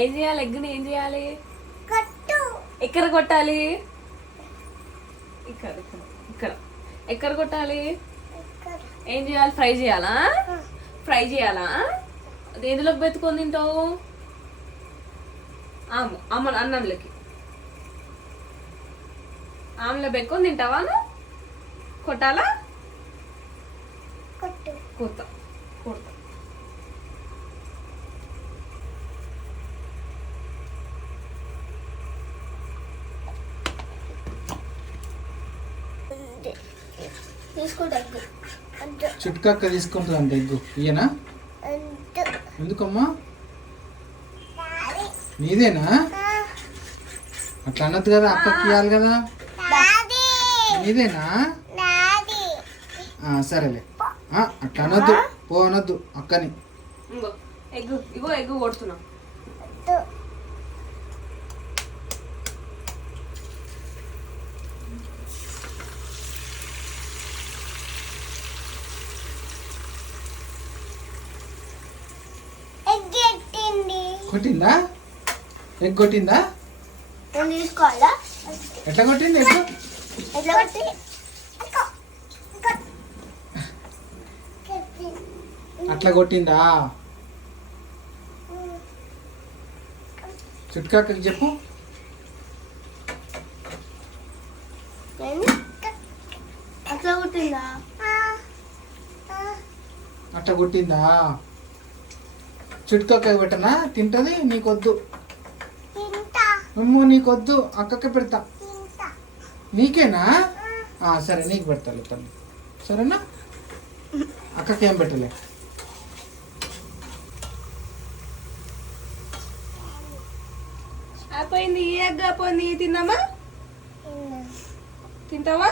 ఏం చేయాలి? ఎగ్గుని ఏం చేయాలి? ఎక్కడ కొట్టాలి? ఇక్కడ ఇక్కడ ఇక్కడ ఎక్కడ కొట్టాలి? ఏం చేయాలి? ఫ్రై చేయాలా? ఫ్రై చేయాలా? ఎందులోకి పెట్టుకొని తింటావు? అన్నంలోకి ఆమ్లో పెట్టుకొని తింటావా? కొట్టాలా? కొత్త కొడతా. చుట్టుకక్క తీసుకుంటుందంట ఎగ్గు. ఇయ్యనా? ఎందుకమ్మా? నీదేనా? అట్లా అనొద్దు కదా, అక్కకి ఇవ్వాలి కదా. నీదేనా? సరేలే, అట్లా అనొద్దు, పో అనొద్దు అక్కని. ఎగ్గు కొడుతున్నా. కొట్టిందా? ఎగ్ కొట్టిందా? తీసుకోవాలా? ఎట్లా కొట్టింది ఎగ్గు? అట్లా కొట్టిందా? చుట్టుకక్కకి చెప్పు. అట్లా కొట్టిందా? అట్లా కొట్టిందా? చుట్టుకక్కకి పెట్టనా? తింటది. నీకొద్దు. అమ్మో నీకొద్దు, అక్కకి పెడతా. నీకేనా? సరే, నీకు పెడతాలే తల్లి. సరేనా? అక్కకి ఏం పెట్టలే. అయిపోయింది. ఎగ్ అయిపోయింది. తిందామా? తింటావా?